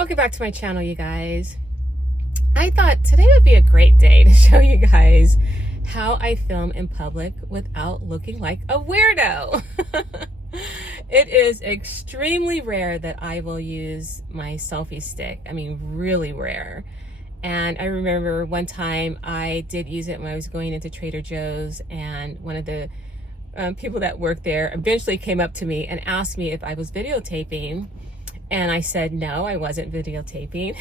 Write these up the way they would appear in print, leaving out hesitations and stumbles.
Welcome back to my channel, you guys. I thought today would be a great day to show you guys how I film in public without looking like a weirdo. It is extremely rare that I will use my selfie stick. I mean, really rare. And I remember one time I did use it when I was going into Trader Joe's, and one of the people that worked there eventually came up to me and asked me if I was videotaping. And I said, no, I wasn't videotaping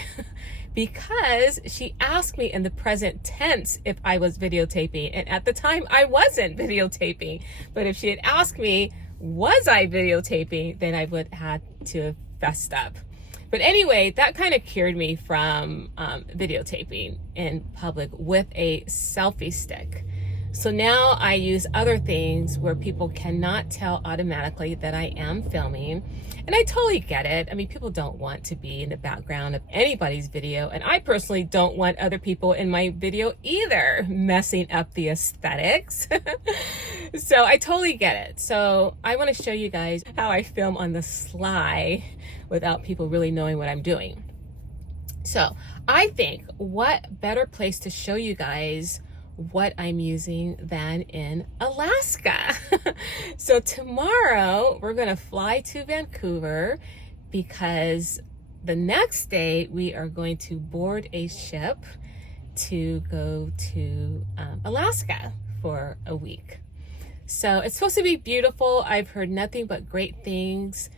because she asked me in the present tense if I was videotaping. And at the time I wasn't videotaping. But if she had asked me, was I videotaping, then I would have to have fessed up. But anyway, that kind of cured me from videotaping in public with a selfie stick. So now I use other things where people cannot tell automatically that I am filming. And I totally get it. I mean, people don't want to be in the background of anybody's video. And I personally don't want other people in my video either, messing up the aesthetics. So I totally get it. So I want to show you guys how I film on the sly without people really knowing what I'm doing. So I think what better place to show you guys what I'm using than in Alaska. So tomorrow we're gonna fly to Vancouver because the next day we are going to board a ship to go to Alaska for a week. So it's supposed to be beautiful. I've heard nothing but great things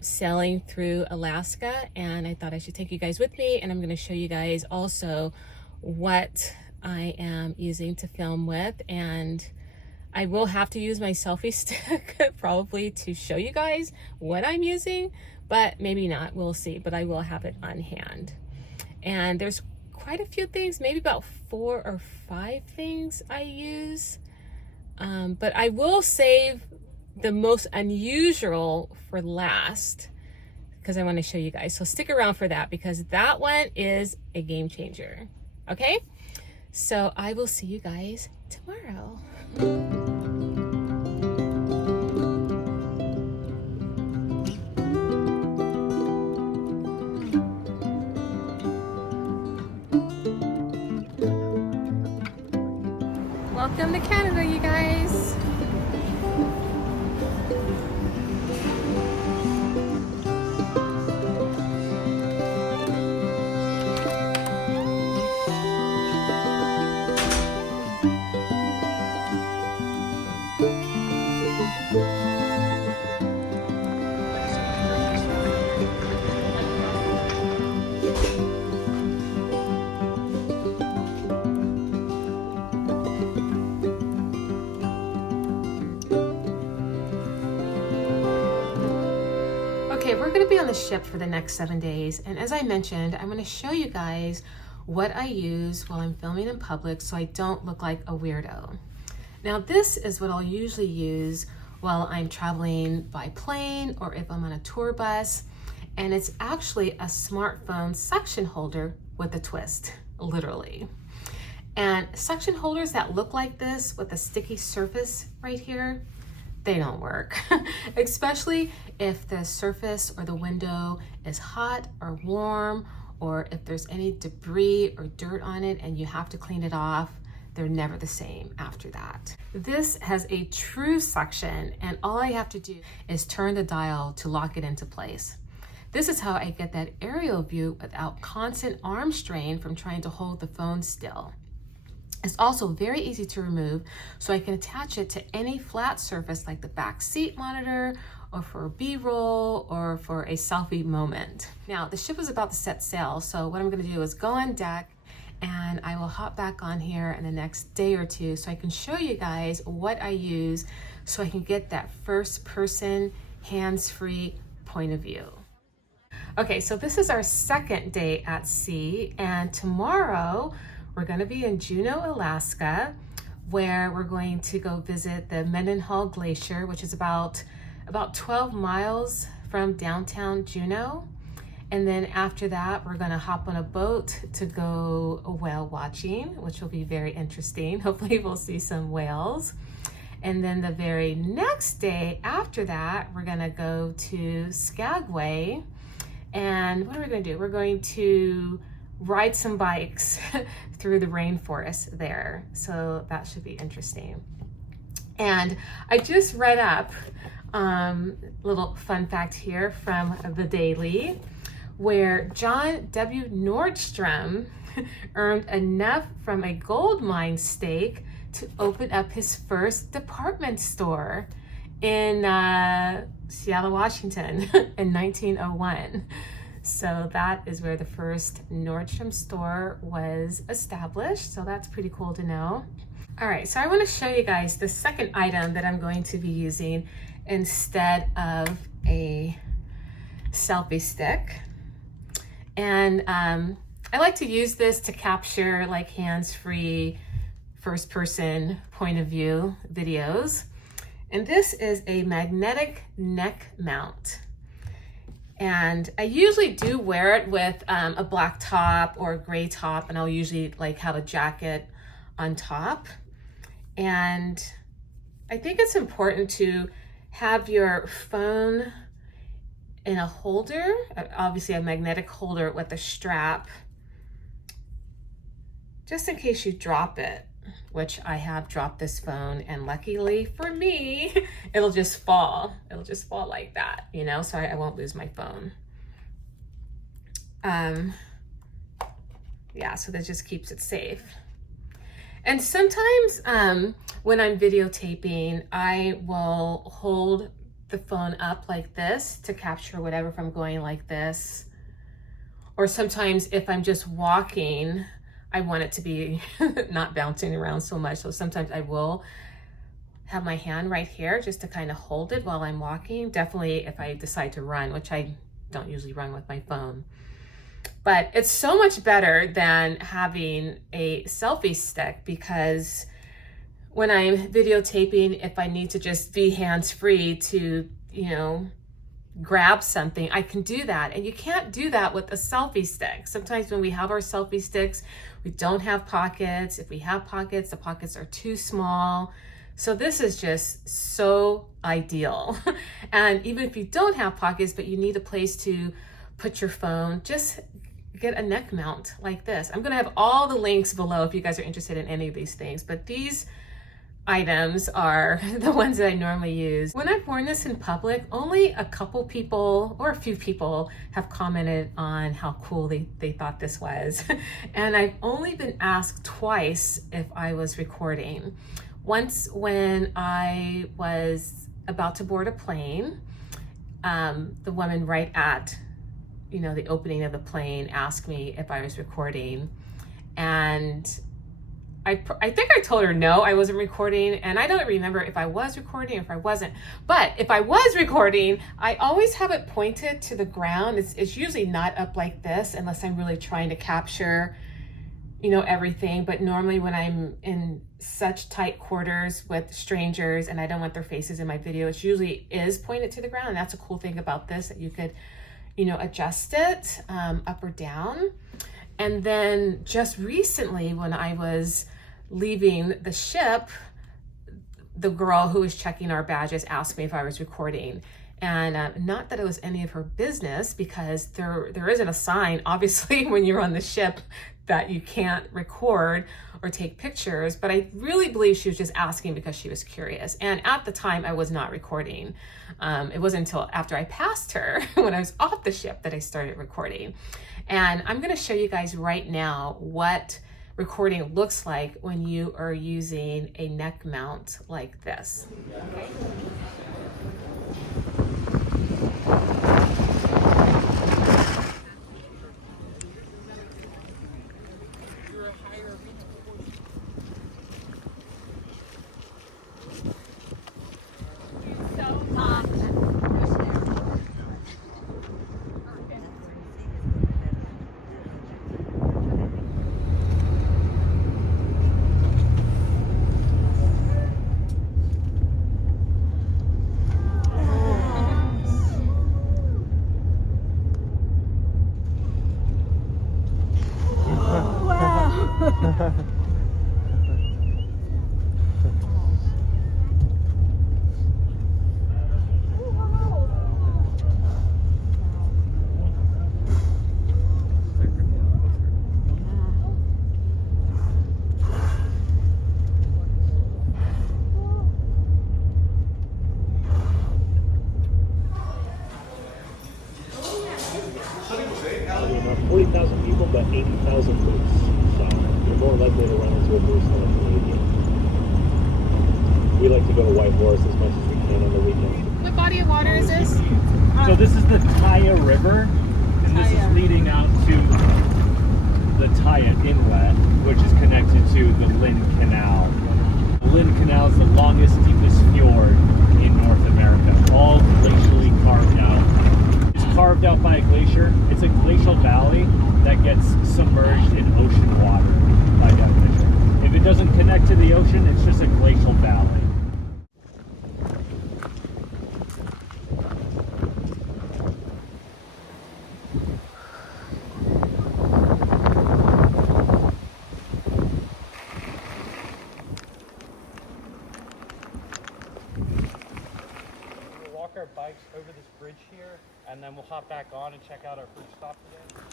sailing through Alaska, and I thought I should take you guys with me, and I'm going to show you guys also what I am using to film with. And I will have to use my selfie stick probably to show you guys what I'm using, but maybe not, we'll see, but I will have it on hand. And there's quite a few things, maybe about 4 or 5 things I use, but I will save the most unusual for last because I want to show you guys. So stick around for that because that one is a game changer. Okay? So I will see you guys tomorrow. Welcome to Canada, you guys. Okay, we're going to be on the ship for the next 7 days, and as I mentioned, I'm going to show you guys what I use while I'm filming in public so I don't look like a weirdo. Now this is what I'll usually use while I'm traveling by plane or if I'm on a tour bus, and it's actually a smartphone suction holder with a twist, literally. And suction holders that look like this with a sticky surface right here, they don't work, especially if the surface or the window is hot or warm, or if there's any debris or dirt on it and you have to clean it off. They're never the same after that. This has a true suction, and all I have to do is turn the dial to lock it into place. This is how I get that aerial view without constant arm strain from trying to hold the phone still. It's also very easy to remove, so I can attach it to any flat surface like the back seat monitor, or for B-roll, or for a selfie moment. Now, the ship is about to set sail, so what I'm gonna do is go on deck, and I will hop back on here in the next day or two so I can show you guys what I use so I can get that first person, hands-free point of view. Okay, so this is our second day at sea, and tomorrow, we're going to be in Juneau, Alaska, where we're going to go visit the Mendenhall Glacier, which is about 12 miles from downtown Juneau. And then after that, we're going to hop on a boat to go whale watching, which will be very interesting. Hopefully we'll see some whales. And then the very next day after that, we're going to go to Skagway And what are we going to do? We're going to ride some bikes through the rainforest there. So that should be interesting. And I just read up, little fun fact here from the Daily, where John W. Nordstrom earned enough from a gold mine stake to open up his first department store in Seattle, Washington in 1901. So that is where the first Nordstrom store was established. So that's pretty cool to know. All right, so I want to show you guys the second item that I'm going to be using instead of a selfie stick. And I like to use this to capture like hands-free first person point of view videos. And this is a magnetic neck mount. And I usually do wear it with a black top or a gray top, and I'll usually like have a jacket on top. And I think it's important to have your phone in a holder, obviously a magnetic holder with a strap, just in case you drop it, which I have dropped this phone, and luckily for me, it'll just fall. It'll just fall like that, you know, so I won't lose my phone. Yeah, so that just keeps it safe. And sometimes when I'm videotaping, I will hold the phone up like this to capture whatever if I'm going like this. Or sometimes if I'm just walking, I want it to be not bouncing around so much. So sometimes I will have my hand right here just to kind of hold it while I'm walking. Definitely if I decide to run, which I don't usually run with my phone. But it's so much better than having a selfie stick, because when I'm videotaping, if I need to just be hands-free to, you know, grab something, I can do that. And you can't do that with a selfie stick. Sometimes when we have our selfie sticks, we don't have pockets. If we have pockets, the pockets are too small. So this is just so ideal. And even if you don't have pockets, but you need a place to put your phone, just get a neck mount like this. I'm gonna have all the links below if you guys are interested in any of these things, but these items are the ones that I normally use. When I've worn this in public, only a couple people or a few people have commented on how cool they thought this was. And I've only been asked twice if I was recording. Once when I was about to board a plane, the woman right at, you know, the opening of the plane asked me if I was recording, and I think I told her no, I wasn't recording, and I don't remember if I was recording or if I wasn't. But if I was recording, I always have it pointed to the ground. It's usually not up like this unless I'm really trying to capture, you know, everything. But normally when I'm in such tight quarters with strangers and I don't want their faces in my video, it usually is pointed to the ground. And that's a cool thing about this, that you could, you know, adjust it up or down. And then just recently when I was leaving the ship, the girl who was checking our badges asked me if I was recording. And not that it was any of her business, because there isn't a sign, obviously, when you're on the ship that you can't record or take pictures, but I really believe she was just asking because she was curious. And at the time, I was not recording. It wasn't until after I passed her, when I was off the ship, that I started recording. And I'm gonna show you guys right now what recording looks like when you are using a neck mount like this. Okay. Oddly enough, 40,000 people, but 80,000 moose. So you're more likely to run into a moose than a Canadian. We like to go to White Horse as much as we can on the weekend. What body of water is this? So this is the Taya River, and this is leading out to the Taya Inlet, which is connected to the Lynn Canal. The Lynn Canal is the longest, deepest fjord in North America, all glacially carved out. It's carved out by a glacier. It's a glacial valley that gets submerged in ocean water, by definition. If it doesn't connect to the ocean, it's just a glacial valley. Our bikes over this bridge here, and then we'll hop back on and check out our first stop today.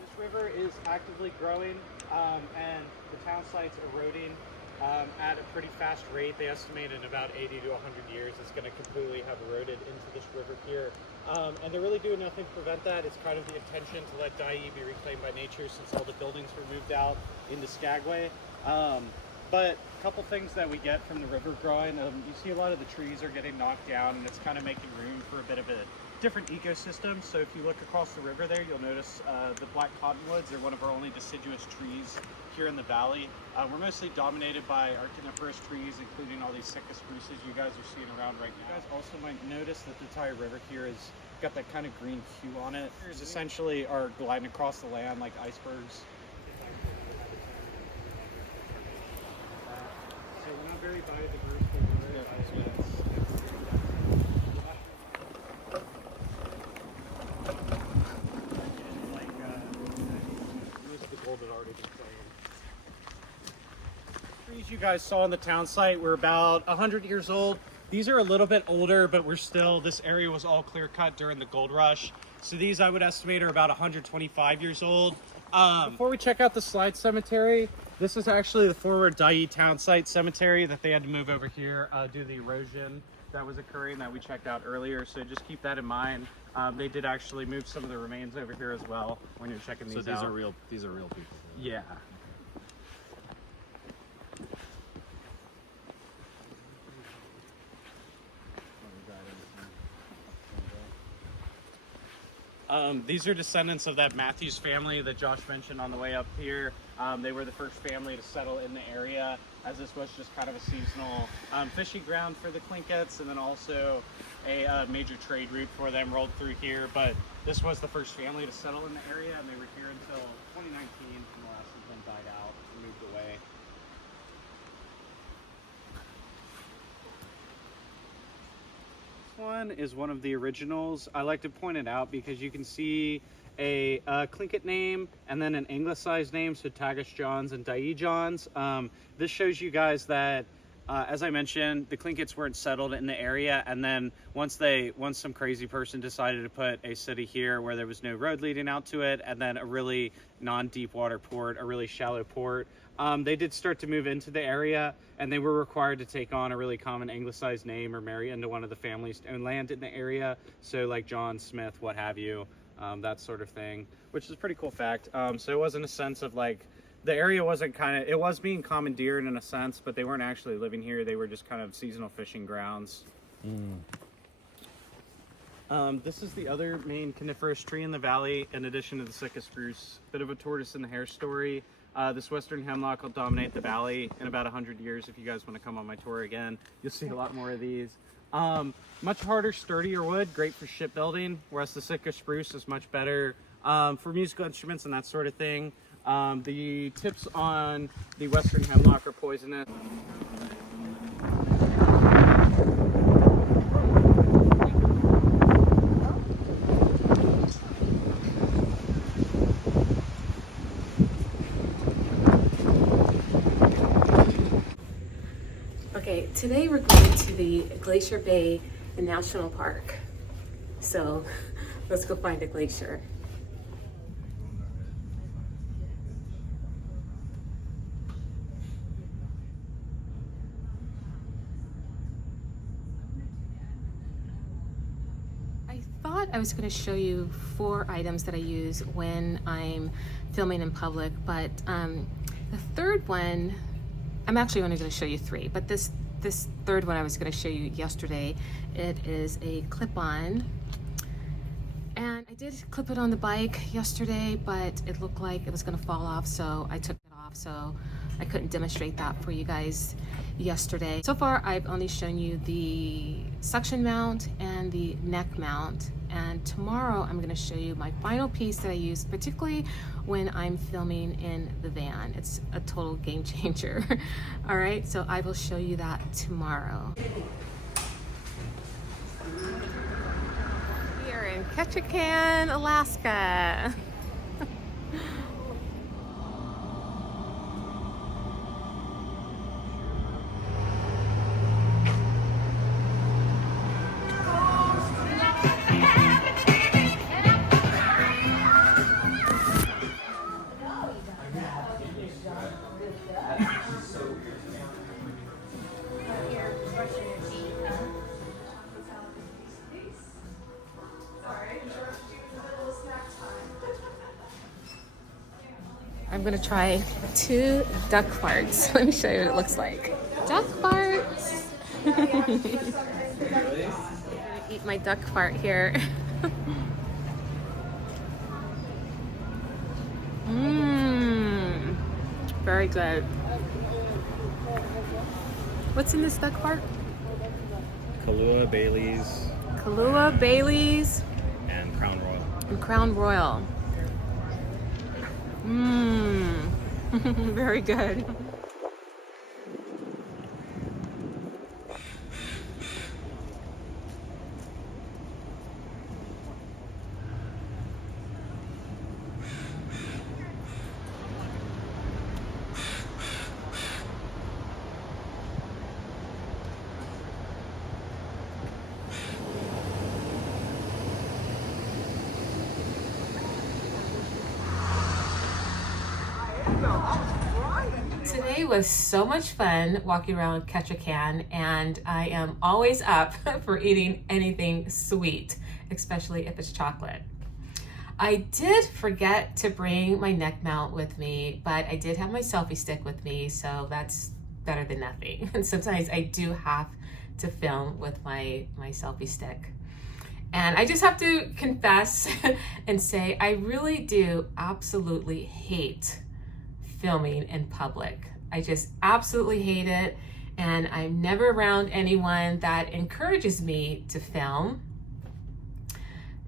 This river is actively growing, and the town site's eroding at a pretty fast rate. They estimate in about 80 to 100 years it's going to completely have eroded into this river here. And they're really doing nothing to prevent that. It's kind of the intention to let Dyea be reclaimed by nature since all the buildings were moved out into Skagway. But a couple things that we get from the river growing, you see a lot of the trees are getting knocked down, and it's kind of making room for a bit of a different ecosystem. So if you look across the river there, you'll notice the black cottonwoods are one of our only deciduous trees here in the valley. We're mostly dominated by our coniferous trees, including all these Sitka spruces you guys are seeing around right now. You guys also might notice that the Taya River here has got that kind of green hue on it. It's essentially are gliding across the land like icebergs. So we're not very biodiverse, but we're very biodiverse. Trees you guys saw on the town site were about 100 years old. These are a little bit older, but this area was all clear cut during the gold rush. So these I would estimate are about 125 years old. Before we check out the Slide Cemetery, this is actually the former Dyea town site cemetery that they had to move over here due to the erosion that was occurring that we checked out earlier. So just keep that in mind. They did actually move some of the remains over here as well when you're checking these out. So these are real people. Yeah. These are descendants of that Matthews family that Josh mentioned on the way up here. They were the first family to settle in the area, as this was just kind of a seasonal fishing ground for the Clinkets, and then also a major trade route for them rolled through here. But this was the first family to settle in the area, and they were here until 2019 when the last of them died out and moved away. One is one of the originals. I like to point it out because you can see a Clinket name and then an anglicized name, so Tagish Johns and Dyea Johns. This shows you guys that, as I mentioned, the Clinkets weren't settled in the area, and then once some crazy person decided to put a city here where there was no road leading out to it, and then a really non-deep water port, a really shallow port, they did start to move into the area, and they were required to take on a really common anglicized name or marry into one of the families to own land in the area. So like John Smith, what have you, that sort of thing, which is a pretty cool fact. So it wasn't a sense of like, the area wasn't it was being commandeered in a sense, but they weren't actually living here. They were just kind of seasonal fishing grounds. This is the other main coniferous tree in the valley, in addition to the Sitka spruce. Bit of a tortoise and the hare story. This western hemlock will dominate the valley in about 100 years. If you guys want to come on my tour again, you'll see a lot more of these. Much harder, sturdier wood, great for shipbuilding, whereas the Sitka spruce is much better for musical instruments and that sort of thing. The tips on the western hemlock are poisonous. Okay, today we're going to the Glacier Bay National Park. So let's go find a glacier. I was going to show you 4 items that I use when I'm filming in public, but the third one, I'm actually only going to show you 3, but this third one I was going to show you yesterday. It is a clip-on, and I did clip it on the bike yesterday, but it looked like it was going to fall off, so I took it off, so I couldn't demonstrate that for you guys yesterday. So far I've only shown you the suction mount and the neck mount, and tomorrow I'm going to show you my final piece that I use particularly when I'm filming in the van. It's a total game changer. All right, so I will show you that tomorrow. We are in Ketchikan, Alaska. I'm gonna try 2 duck farts. Let me show you what it looks like. Duck farts. I'm gonna eat my duck fart here. Mmm, very good. What's in this duck fart? Kahlua, Bailey's, Kahlua, Bailey's, and Crown Royal. and Crown Royal. Mmm, very good. Today was so much fun walking around Ketchikan, and I am always up for eating anything sweet, especially if it's chocolate. I did forget to bring my neck mount with me, but I did have my selfie stick with me, so that's better than nothing. And sometimes I do have to film with my selfie stick. And I just have to confess and say I really do absolutely hate filming in public. I just absolutely hate it, and I'm never around anyone that encourages me to film.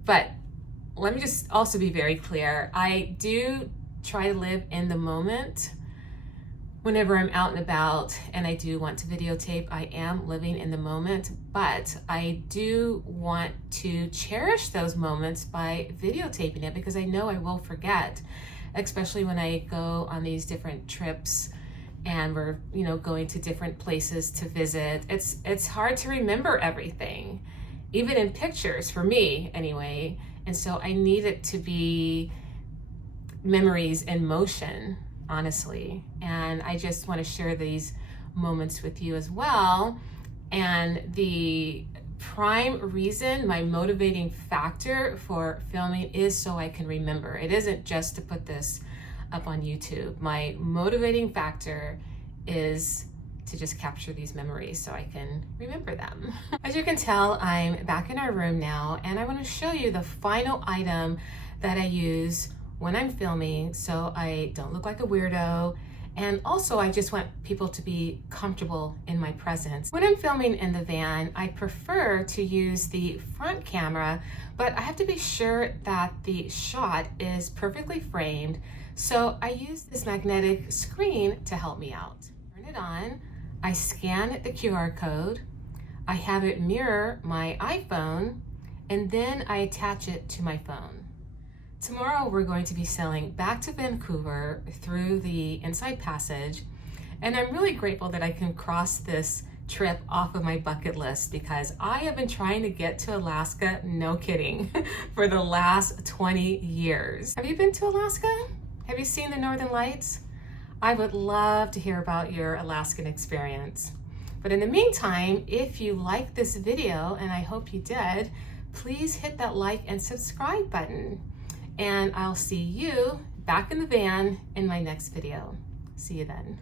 But let me just also be very clear. I do try to live in the moment whenever I'm out and about, and I do want to videotape. I am living in the moment, but I do want to cherish those moments by videotaping it, because I know I will forget, especially when I go on these different trips and we're, you know, going to different places to visit. It's hard to remember everything, even in pictures, for me anyway. And so I need it to be memories in motion, honestly. And I just want to share these moments with you as well. And the prime reason, my motivating factor for filming, is so I can remember. It isn't just to put this up on YouTube. My motivating factor is to just capture these memories so I can remember them. As you can tell, I'm back in our room now, and I want to show you the final item that I use when I'm filming so I don't look like a weirdo. And also, I just want people to be comfortable in my presence. When I'm filming in the van, I prefer to use the front camera, but I have to be sure that the shot is perfectly framed. So I use this magnetic screen to help me out. Turn it on, I scan the QR code, I have it mirror my iPhone, and then I attach it to my phone. Tomorrow we're going to be sailing back to Vancouver through the Inside Passage, and I'm really grateful that I can cross this trip off of my bucket list, because I have been trying to get to Alaska, no kidding, for the last 20 years. Have you been to Alaska? Have you seen the Northern Lights? I would love to hear about your Alaskan experience. But in the meantime, if you like this video, and I hope you did, please hit that like and subscribe button. And I'll see you back in the van in my next video. See you then.